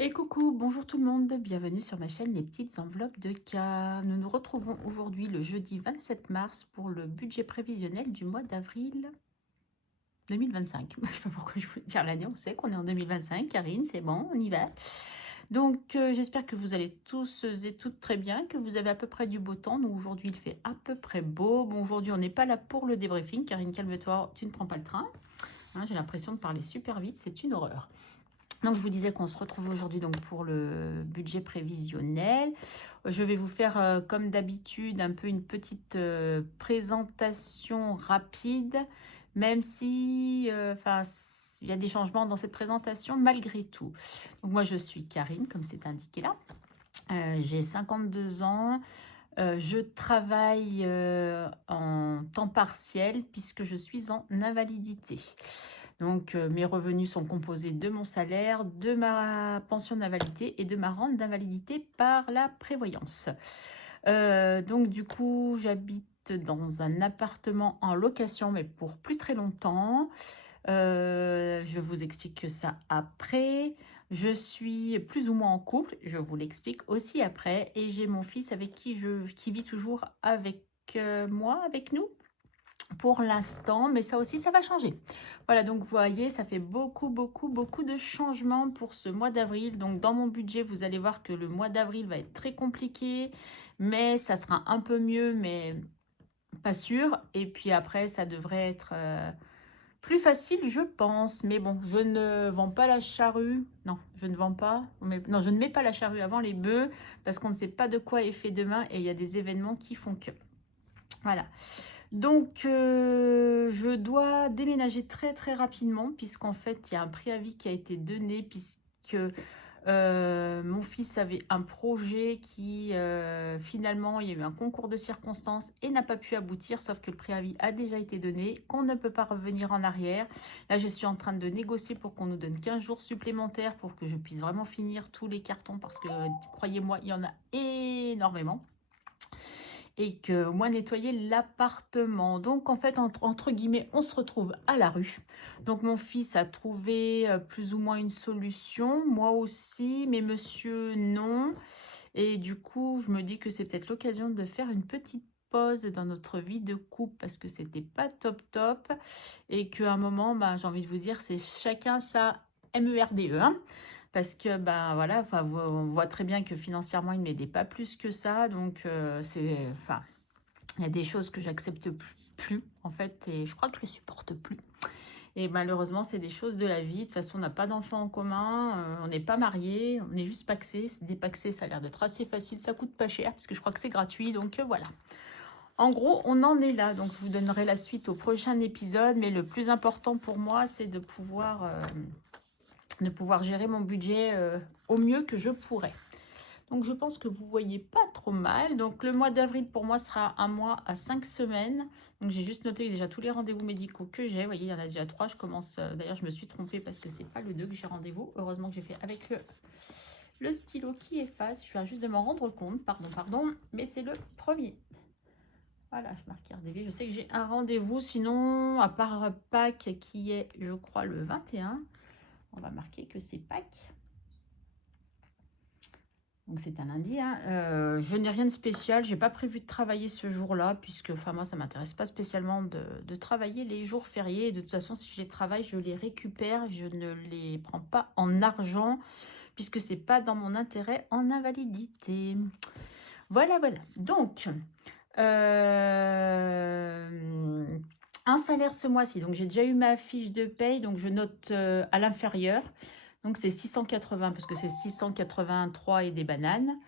Et coucou, bonjour tout le monde, bienvenue sur ma chaîne Les Petites Enveloppes de cas. Nous nous retrouvons aujourd'hui le jeudi 27 mars pour le budget prévisionnel du mois d'avril 2025. Je ne sais pas pourquoi je voulais dire l'année, on sait qu'on est en 2025, Karine, c'est bon, on y va. Donc j'espère que vous allez tous et toutes très bien, que vous avez à peu près du beau temps. Nous aujourd'hui il fait à peu près beau. Bon, aujourd'hui on n'est pas là pour le débriefing, Karine, calme-toi, tu ne prends pas le train. Hein, j'ai l'impression de parler super vite, c'est une horreur. Donc, je vous disais qu'on se retrouve aujourd'hui donc pour le budget prévisionnel. Je vais vous faire, comme d'habitude, un peu une petite présentation rapide, même si il y a des changements dans cette présentation malgré tout. Donc, moi, je suis Karine, comme c'est indiqué là. J'ai 52 ans. Je travaille en temps partiel puisque je suis en invalidité. Donc, mes revenus sont composés de mon salaire, de ma pension d'invalidité et de ma rente d'invalidité par la prévoyance. Donc, du coup, j'habite dans un appartement en location, mais pour plus très longtemps. Je vous explique ça après. Je suis plus ou moins en couple, je vous l'explique aussi après. Et j'ai mon fils avec qui vit toujours avec moi, avec nous pour l'instant, mais ça aussi, ça va changer. Voilà, donc vous voyez, ça fait beaucoup, beaucoup, beaucoup de changements pour ce mois d'avril. Donc dans mon budget, vous allez voir que le mois d'avril va être très compliqué, mais ça sera un peu mieux, mais pas sûr. Et puis après, ça devrait être plus facile, je pense. Mais bon, je ne vends pas la charrue. Non, je ne vends pas. Non, je ne mets pas la charrue avant les bœufs parce qu'on ne sait pas de quoi est fait demain et il y a des événements qui font que. Voilà. Donc, je dois déménager très très rapidement puisqu'en fait, il y a un préavis qui a été donné puisque mon fils avait un projet qui, finalement, il y a eu un concours de circonstances et n'a pas pu aboutir, sauf que le préavis a déjà été donné, qu'on ne peut pas revenir en arrière. Là, je suis en train de négocier pour qu'on nous donne 15 jours supplémentaires pour que je puisse vraiment finir tous les cartons parce que, croyez-moi, il y en a énormément et que moi nettoyer l'appartement. Donc en fait, entre guillemets, on se retrouve à la rue. Donc mon fils a trouvé plus ou moins une solution, moi aussi, mais monsieur non. Et du coup, je me dis que c'est peut-être l'occasion de faire une petite pause dans notre vie de couple parce que c'était pas top top et qu'à un moment, bah, j'ai envie de vous dire, c'est chacun sa MERDE, hein. Parce que, ben voilà, enfin, on voit très bien que financièrement, il ne m'aidait pas plus que ça. Donc, enfin, il y a des choses que j'accepte plus, en fait, et je crois que je ne le supporte plus. Et malheureusement, c'est des choses de la vie. De toute façon, on n'a pas d'enfants en commun, on n'est pas mariés, on est juste paxés. Dépaxer, ça a l'air d'être assez facile, ça coûte pas cher, parce que je crois que c'est gratuit, donc voilà. En gros, on en est là, donc je vous donnerai la suite au prochain épisode, mais le plus important pour moi, c'est de pouvoir gérer mon budget au mieux que je pourrais. Donc je pense que vous voyez pas trop mal. Donc le mois d'avril pour moi sera un mois à 5 semaines. Donc j'ai juste noté déjà tous les rendez-vous médicaux que j'ai. Vous voyez, il y en a déjà 3. Je commence. D'ailleurs, je me suis trompée parce que c'est pas le 2 que j'ai rendez-vous. Heureusement que j'ai fait avec le stylo qui efface. Je viens juste de m'en rendre compte. Pardon. Mais c'est le premier. Voilà, je marque RDV. Je sais que j'ai un rendez-vous. Sinon, à part Pâques qui est, je crois, le 21. On va marquer que c'est Pâques. Donc c'est un lundi, hein. Je n'ai rien de spécial, j'ai pas prévu de travailler ce jour-là, puisque enfin moi ça m'intéresse pas spécialement de travailler les jours fériés. Et de toute façon, si je les travaille, je les récupère, je ne les prends pas en argent, puisque c'est pas dans mon intérêt en invalidité. Voilà. Donc, un salaire ce mois-ci. Donc j'ai déjà eu ma fiche de paye, donc je note à l'inférieur. Donc c'est 680 parce que c'est 683 et des bananes.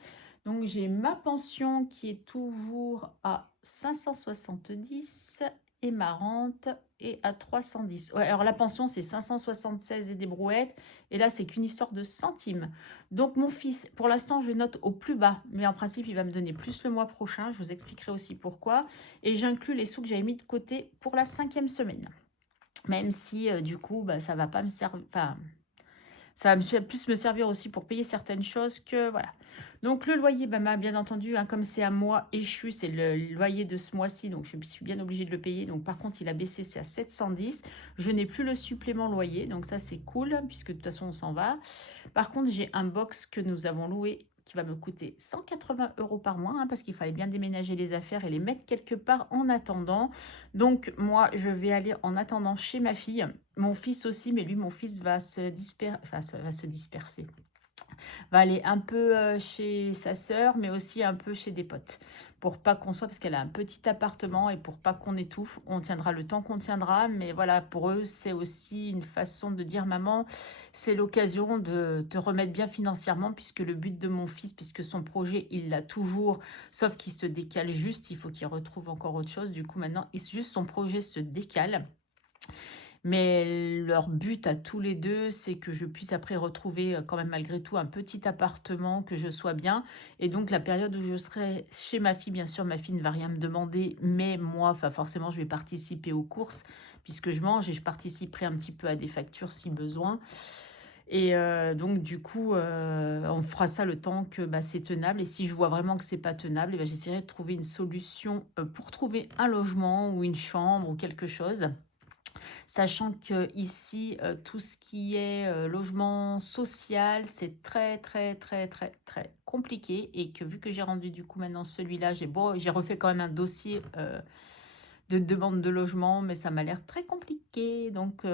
Donc j'ai ma pension qui est toujours à 570 et ma rente est à 310. Ouais, alors la pension c'est 576 et des brouettes et là c'est qu'une histoire de centimes. Donc mon fils, pour l'instant je note au plus bas, mais en principe il va me donner plus le mois prochain. Je vous expliquerai aussi pourquoi. Et j'inclus les sous que j'avais mis de côté pour la 5e semaine. Même si du coup bah, ça va pas me servir. Enfin, Ça va plus me servir aussi pour payer certaines choses que voilà. Donc le loyer, bah, bien entendu, hein, comme c'est un mois échu, c'est le loyer de ce mois-ci, donc je suis bien obligée de le payer. Donc par contre, il a baissé, c'est à 710. Je n'ai plus le supplément loyer, donc ça c'est cool, puisque de toute façon on s'en va. Par contre, j'ai un box que nous avons loué qui va me coûter 180 € par mois, hein, parce qu'il fallait bien déménager les affaires et les mettre quelque part en attendant. Donc moi, je vais aller en attendant chez ma fille. Mon fils aussi, mais lui, mon fils va va se disperser. Va aller un peu chez sa sœur, mais aussi un peu chez des potes. Pour pas qu'on soit, parce qu'elle a un petit appartement et pour pas qu'on étouffe, on tiendra le temps qu'on tiendra. Mais voilà, pour eux, c'est aussi une façon de dire, maman, c'est l'occasion de te remettre bien financièrement, puisque le but de mon fils, puisque son projet, il l'a toujours, sauf qu'il se décale juste, il faut qu'il retrouve encore autre chose. Du coup, maintenant, juste son projet se décale. Mais leur but à tous les deux, c'est que je puisse après retrouver quand même malgré tout un petit appartement, que je sois bien. Et donc la période où je serai chez ma fille, bien sûr, ma fille ne va rien me demander, mais moi, enfin forcément, je vais participer aux courses puisque je mange et je participerai un petit peu à des factures si besoin. Et donc du coup, on fera ça le temps que c'est tenable. Et si je vois vraiment que c'est pas tenable, j'essaierai de trouver une solution pour trouver un logement ou une chambre ou quelque chose. Sachant que ici, tout ce qui est logement social, c'est très, très, très, très, très compliqué. Et que vu que j'ai rendu du coup maintenant celui-là, j'ai refait quand même un dossier de demande de logement, mais ça m'a l'air très compliqué. Donc,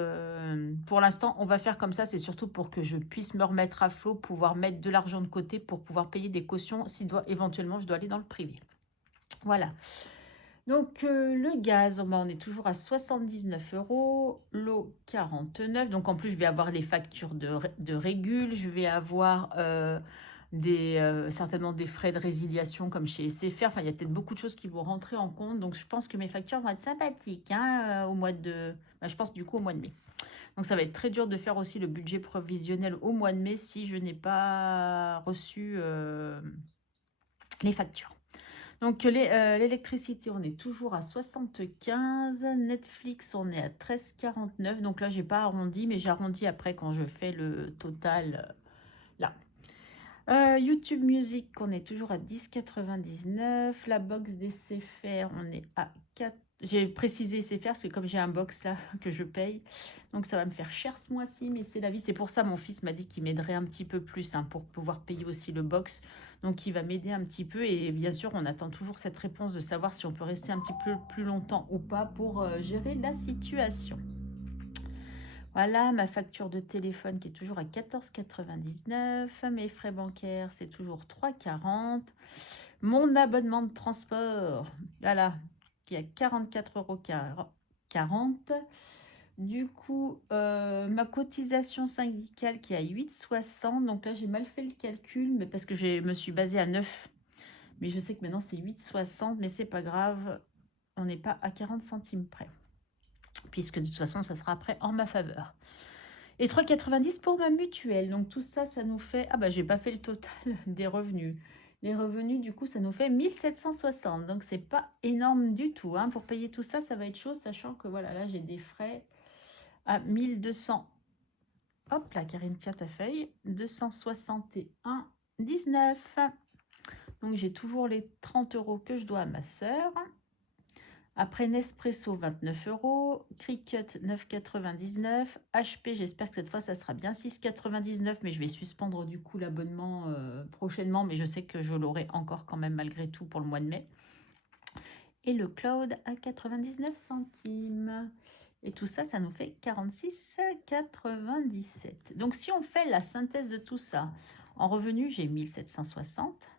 pour l'instant, on va faire comme ça. C'est surtout pour que je puisse me remettre à flot, pouvoir mettre de l'argent de côté pour pouvoir payer des cautions si éventuellement je dois aller dans le privé. Voilà. Donc, le gaz, on est toujours à 79 €, l'eau 49. Donc, en plus, je vais avoir les factures de régule, je vais avoir certainement des frais de résiliation comme chez SFR. Enfin, il y a peut-être beaucoup de choses qui vont rentrer en compte. Donc, je pense que mes factures vont être sympathiques hein, au mois de... je pense du coup au mois de mai. Donc, ça va être très dur de faire aussi le budget provisionnel au mois de mai si je n'ai pas reçu les factures. Donc, l'électricité, on est toujours à 75. Netflix, on est à 13,49. Donc là, j'ai pas arrondi, mais j'arrondis après quand je fais le total là. YouTube Music, on est toujours à 10,99. La box des CFR, on est à 4. J'ai précisé CFR parce que comme j'ai un box là que je paye, donc ça va me faire cher ce mois-ci, mais c'est la vie. C'est pour ça mon fils m'a dit qu'il m'aiderait un petit peu plus hein, pour pouvoir payer aussi le box. Donc il va m'aider un petit peu et bien sûr on attend toujours cette réponse de savoir si on peut rester un petit peu plus longtemps ou pas pour gérer la situation. Voilà, ma facture de téléphone qui est toujours à 14,99. Mes frais bancaires, c'est toujours 3,40. Mon abonnement de transport, voilà, qui est à 44,40 €. Du coup, ma cotisation syndicale qui est à 8,60. Donc là, j'ai mal fait le calcul, mais parce que je me suis basée à 9. Mais je sais que maintenant, c'est 8,60, mais c'est pas grave. On n'est pas à 40 centimes près. Puisque de toute façon, ça sera après en ma faveur. Et 3,90 pour ma mutuelle. Donc tout ça, ça nous fait... Ah bah j'ai pas fait le total des revenus. Les revenus, du coup, ça nous fait 1760. Donc c'est pas énorme du tout. Hein. Pour payer tout ça, ça va être chaud, sachant que voilà, là j'ai des frais à 1200. Hop là, Karine, tiens ta feuille. 261,19. Donc j'ai toujours les 30 € que je dois à ma sœur. Après Nespresso, 29 €. Cricut, 9,99 €. HP, j'espère que cette fois, ça sera bien 6,99 €. Mais je vais suspendre du coup l'abonnement prochainement. Mais je sais que je l'aurai encore quand même malgré tout pour le mois de mai. Et le cloud à 99 centimes. Et tout ça, ça nous fait 46,97 €. Donc si on fait la synthèse de tout ça, en revenu, j'ai 1760.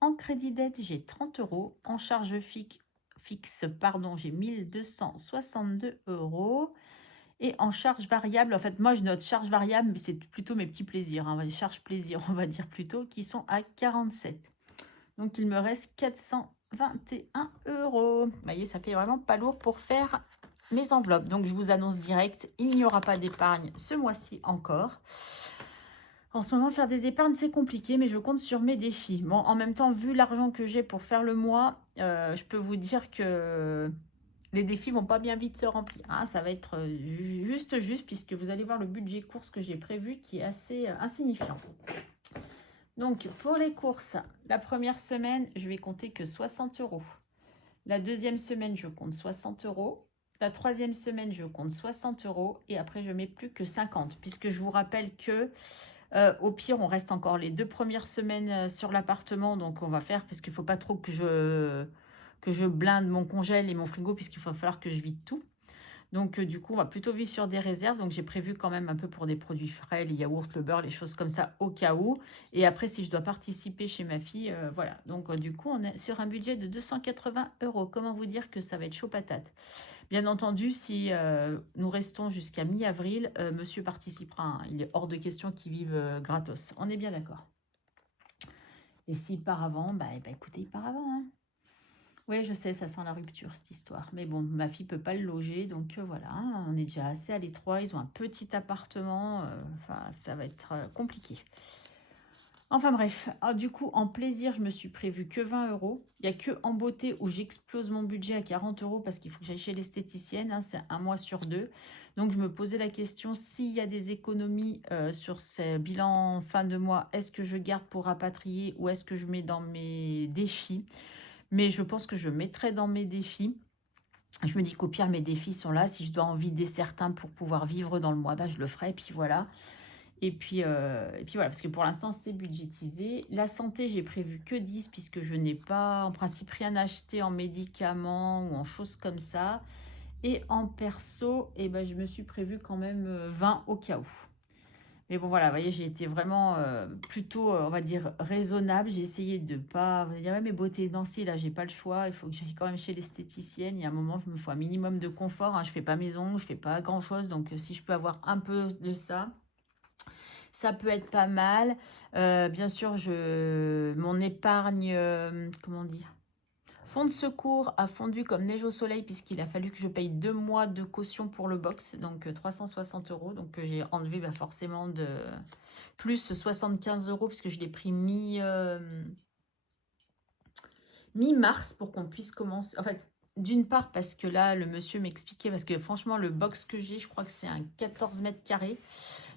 En crédit dette, j'ai 30 €. En charge fixe, j'ai 1262 €. Et en charge variable, en fait, moi, je note charge variable, mais c'est plutôt mes petits plaisirs, hein, les charges plaisirs, on va dire plutôt, qui sont à 47. Donc, il me reste 421 €. Vous voyez, ça fait vraiment pas lourd pour faire mes enveloppes. Donc, je vous annonce direct, il n'y aura pas d'épargne ce mois-ci encore. En ce moment, faire des épargnes, c'est compliqué, mais je compte sur mes défis. Bon, en même temps, vu l'argent que j'ai pour faire le mois, je peux vous dire que les défis vont pas bien vite se remplir. Hein. Ça va être juste, puisque vous allez voir le budget course que j'ai prévu qui est assez insignifiant. Donc, pour les courses, la première semaine, je vais compter que 60 €. La deuxième semaine, je compte 60 €. La troisième semaine, je compte 60 €. Et après, je mets plus que 50, puisque je vous rappelle que au pire, on reste encore les 2 premières semaines sur l'appartement. Donc, on va faire, parce qu'il ne faut pas trop que je blinde mon congèle et mon frigo, puisqu'il va falloir que je vide tout. Donc, du coup, on va plutôt vivre sur des réserves. Donc, j'ai prévu quand même un peu pour des produits frais, les yaourts, le beurre, les choses comme ça, au cas où. Et après, si je dois participer chez ma fille, voilà. Donc, du coup, on est sur un budget de 280 €. Comment vous dire que ça va être chaud patate? Bien entendu, si nous restons jusqu'à mi-avril, monsieur participera. Hein. Il est hors de question qu'il vive gratos. On est bien d'accord. Et s'il part avant, bah, écoutez, il part avant. Hein. Oui, je sais, ça sent la rupture, cette histoire. Mais bon, ma fille peut pas le loger, donc voilà, on est déjà assez à l'étroit. Ils ont un petit appartement, enfin, ça va être compliqué. Enfin bref, du coup, en plaisir, je me suis prévu que 20 €. Il n'y a que en beauté où j'explose mon budget à 40 € parce qu'il faut que j'aille chez l'esthéticienne. Hein, c'est 1 mois sur 2. Donc, je me posais la question, s'il y a des économies sur ces bilans fin de mois, est-ce que je garde pour rapatrier ou est-ce que je mets dans mes défis? Mais je pense que je mettrai dans mes défis. Je me dis qu'au pire, mes défis sont là. Si je dois en vider certains pour pouvoir vivre dans le mois, bah, je le ferai. Et puis voilà. Et puis voilà, parce que pour l'instant, c'est budgétisé. La santé, j'ai prévu que 10, puisque je n'ai pas, en principe, rien acheté en médicaments ou en choses comme ça. Et en perso, eh ben, je me suis prévu quand même 20 au cas où. Mais bon, voilà, vous voyez, j'ai été vraiment plutôt, on va dire, raisonnable. J'ai essayé de pas... Il y a même mes beautés Nancy, là, j'ai pas le choix. Il faut que j'aille quand même chez l'esthéticienne. Il y a un moment, il me faut un minimum de confort. Hein. Je fais pas mes ongles, je fais pas grand-chose. Donc, si je peux avoir un peu de ça, ça peut être pas mal. Bien sûr, mon épargne, comment dire, fonds de secours a fondu comme neige au soleil, puisqu'il a fallu que je paye 2 mois de caution pour le box, donc 360 €. Donc j'ai enlevé forcément de plus 75 €, puisque je l'ai pris mi-mars pour qu'on puisse commencer. En fait, d'une part, parce que là, le monsieur m'expliquait, parce que franchement, le box que j'ai, je crois que c'est un 14 mètres carrés.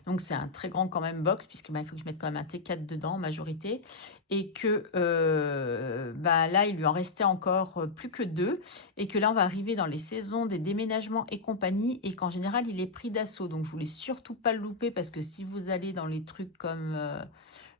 Donc, c'est un très grand quand même box, puisque il faut que je mette quand même un T4 dedans en majorité. Et que là, il lui en restait encore plus que 2. Et que là, on va arriver dans les saisons des déménagements et compagnie. Et qu'en général, il est pris d'assaut. Donc, je voulais surtout pas le louper, parce que si vous allez dans les trucs comme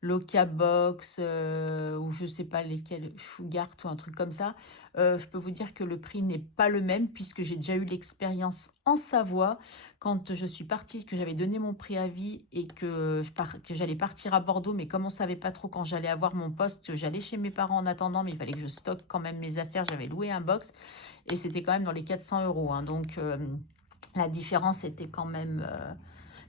Locabox ou je sais pas lesquels, Shugart ou un truc comme ça, je peux vous dire que le prix n'est pas le même, puisque j'ai déjà eu l'expérience en Savoie quand je suis partie, que j'avais donné mon préavis et que j'allais partir à Bordeaux, mais comme on savait pas trop quand j'allais avoir mon poste, j'allais chez mes parents en attendant, mais il fallait que je stocke quand même mes affaires. J'avais loué un box et c'était quand même dans les 400 €. Hein, donc la différence était quand même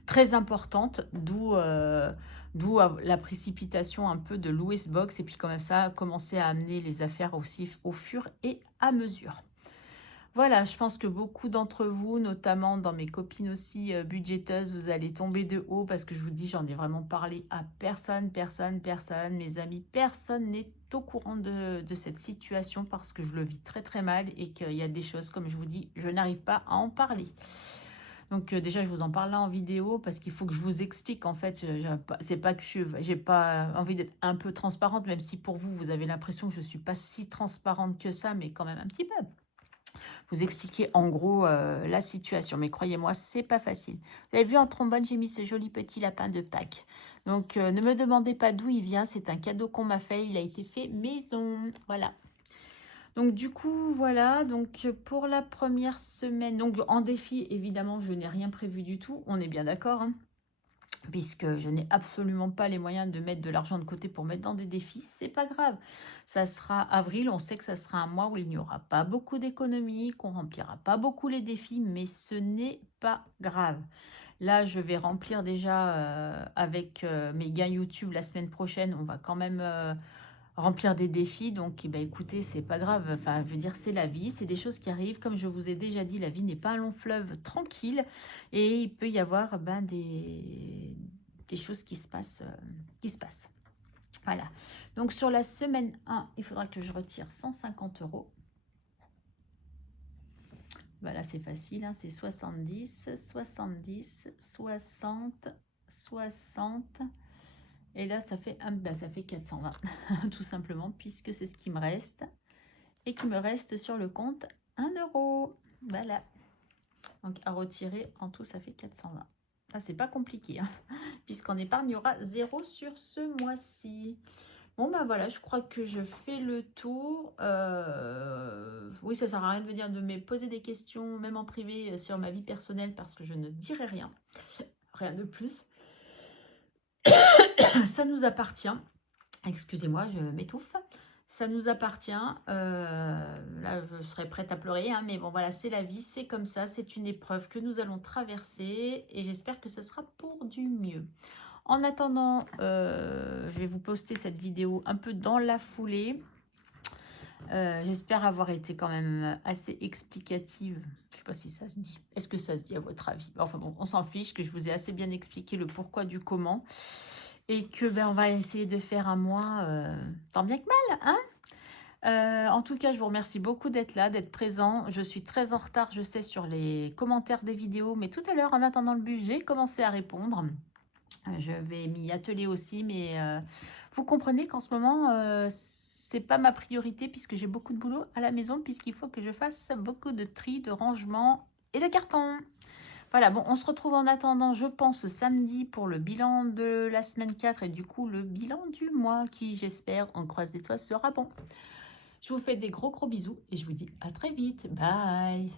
très importante, d'où la précipitation un peu de louer ce box, et puis comme ça, commencer à amener les affaires aussi au fur et à mesure. Voilà, je pense que beaucoup d'entre vous, notamment dans mes copines aussi budgéteuses, vous allez tomber de haut, parce que je vous dis, j'en ai vraiment parlé à personne, mes amis, personne n'est au courant de cette situation, parce que je le vis très très mal et qu'il y a des choses, comme je vous dis, je n'arrive pas à en parler. Donc déjà, je vous en parle là en vidéo, parce qu'il faut que je vous explique. En fait, c'est pas que j'ai pas envie d'être un peu transparente, même si pour vous, vous avez l'impression que je suis pas si transparente que ça, mais quand même un petit peu. Vous expliquer en gros la situation. Mais croyez-moi, c'est pas facile. Vous avez vu, en trombone, j'ai mis ce joli petit lapin de Pâques. Donc ne me demandez pas d'où il vient. C'est un cadeau qu'on m'a fait. Il a été fait maison. Voilà. Donc du coup, voilà, donc pour la première semaine, donc en défi, évidemment, je n'ai rien prévu du tout, on est bien d'accord, hein, puisque je n'ai absolument pas les moyens de mettre de l'argent de côté pour mettre dans des défis. C'est pas grave, ça sera avril, on sait que ça sera un mois où il n'y aura pas beaucoup d'économies, qu'on remplira pas beaucoup les défis, mais ce n'est pas grave. Là, je vais remplir déjà avec mes gains YouTube la semaine prochaine, on va quand même remplir des défis. Donc, eh ben, écoutez, c'est pas grave. Enfin, je veux dire, c'est la vie, c'est des choses qui arrivent. Comme je vous ai déjà dit, la vie n'est pas un long fleuve tranquille, et il peut y avoir des choses qui se passent, Voilà. Donc, sur la semaine 1, il faudra que je retire 150 €. Bah là, c'est facile, hein, c'est 70, 70, 60, 60. Et là, ça fait, ça fait 420, tout simplement, puisque c'est ce qui me reste. Et qui me reste sur le compte 1 euro. Voilà. Donc, à retirer, en tout, ça fait 420. Ça, c'est pas compliqué, hein, puisqu'on épargnera 0 sur ce mois-ci. Bon, ben voilà, je crois que je fais le tour. Oui, ça sert à rien de venir de me poser des questions, même en privé, sur ma vie personnelle, parce que je ne dirai rien. Rien de plus. Ça nous appartient. Excusez-moi, je m'étouffe. Ça nous appartient. Là, je serais prête à pleurer, hein, mais bon, voilà, c'est la vie, c'est comme ça. C'est une épreuve que nous allons traverser et j'espère que ce sera pour du mieux. En attendant, je vais vous poster cette vidéo un peu dans la foulée. J'espère avoir été quand même assez explicative. Je ne sais pas si ça se dit. Est-ce que ça se dit à votre avis? Enfin bon, on s'en fiche, que je vous ai assez bien expliqué le pourquoi du comment. Et que on va essayer de faire un mois tant bien que mal, hein. En tout cas, je vous remercie beaucoup d'être là, d'être présent. Je suis très en retard, je sais, sur les commentaires des vidéos. Mais tout à l'heure, en attendant le but, j'ai commencé à répondre. Je vais m'y atteler aussi, mais vous comprenez qu'en ce moment, c'est pas ma priorité puisque j'ai beaucoup de boulot à la maison, puisqu'il faut que je fasse beaucoup de tri, de rangement et de carton. Voilà, bon, on se retrouve en attendant, je pense, samedi pour le bilan de la semaine 4 et du coup, le bilan du mois qui, j'espère, on croise les doigts, sera bon. Je vous fais des gros bisous et je vous dis à très vite. Bye!